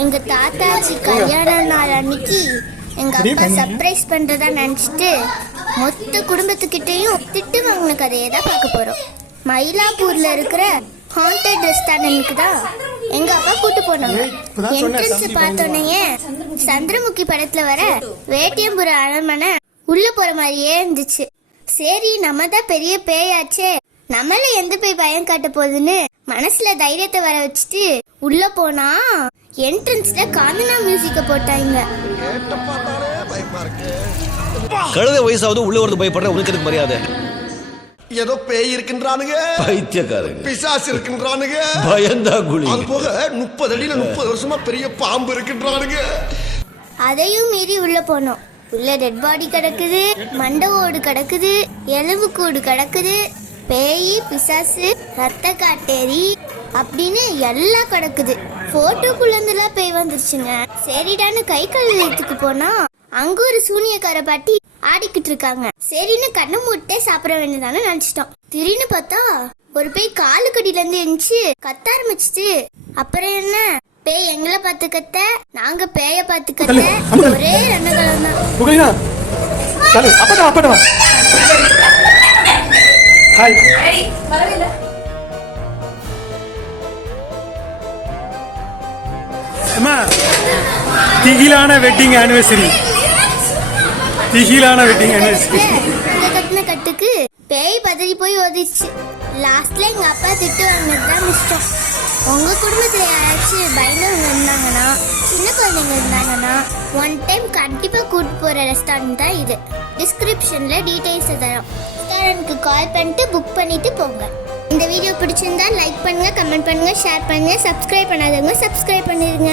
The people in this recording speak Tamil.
எங்க தாத்தாச்சி கல்யாண நாள் அன்னைக்கு எங்க அப்பா சர்ப்ரைஸ் பண்றதா நினைச்சிட்டு மொத்த குடும்பத்துக்கிட்டையும் திட்டு வாங்கின கதையை தான் பார்க்க போறோம். மயிலாப்பூர்ல இருக்கிற ஹாண்டட் ரெஸ்டாரண்ட்டுக்கு தான் எங்க அப்பா கூட்டு போனாங்க. என்ட்ரன்ஸ் பார்த்தோன்னே சந்திரமுகி படத்துல வர வேட்டியம்புர அரண்மனை உள்ள போற மாதிரியே இருந்துச்சு. சரி, நம்ம தான் பெரிய பேயாச்சே, நம்மள எந்த பேய் பயம் காட்ட போகுதுன்னு மனசுல தைரியத்தை வர வச்சுட்டு உள்ள போனா என்ட்ரன்ஸ்ல காந்தனா மியூசிக்க போட்டாங்க. கழுத வயசாவது உள்ள வரது பயப்படுற உனக்கு எதுக்கு மரியாதை? ஏதோ பேய் இருக்கின்றானுங்க, பைத்தியக்காரங்க, பிசாசு இருக்கின்றானுங்க, பயந்தா குழி. அது போக 30 அடியில 30 வருஷமா பெரிய பாம்பு இருக்கின்றானுங்க. அதையும் மீறி உள்ள போனோம். உள்ள டெட் பாடி கிடக்குது, மண்டவோடு கிடக்குது, எலும்பு கூடு கிடக்குது, பேய், பிசாசு, ரத்த காட்டேரி அப்படின்னு எல்லாம் கிடக்குது. போட்டோக்குள்ள இருந்துலாம் பேய் வந்துருச்சுங்க. சரிடான்னு கை கழுவியத்துக்கு போனா அங்க ஒரு சூனியக்கார பாட்டி ஆடிக்கிட்டு இருக்காங்க. சரின்னு கண்ணை மூட்டே சாப்பிட வேண்டியதானு நினைச்சிட்டோம். திடீர்னு பார்த்தா ஒரு பேய் காலு கடியில இருந்து எழுந்துச்சு கத்த ஆரம்பிச்சிட்டு. அப்புறம் என்ன, பேய் எங்களை பார்த்து கத்த, நாங்க பேய பார்த்து கத்த, ஒரே ரணகலம் தான். திகிலான வெட்டிங் ஆனிவர்சரி, திகிலான வெட்டிங் ஆனிவர்சரி. கட்டின கட்டுக்கு பேய் பதறி போய் ஓதிச்சு. லாஸ்ட்ல எங்க அப்பா திட்டு வாங்கினதுதான் மிச்சம். உங்க குடும்பத்துல யாராச்சும் பயந்தவங்க இருந்தாங்கன்னா, சின்ன குழந்தைங்க இருந்தாங்கன்னா ஒன் டைம் கண்டிப்பா கூட்டு போற ரெஸ்டாரண்ட் தான் இது. டிஸ்கிரிப்ஷன்ல டீடைல்ஸ் தரோம். ரெஸ்டாரண்ட்க்கு கால் பண்ணிட்டு புக் பண்ணிட்டு போங்க. இந்த வீடியோ பிடிச்சிருந்தா லைக் பண்ணுங்க, கமெண்ட் பண்ணுங்க, ஷேர் பண்ணுங்க. சப்ஸ்கிரைப் பண்ணாதவங்க சப்ஸ்கிரைப் பண்ணிருங்க.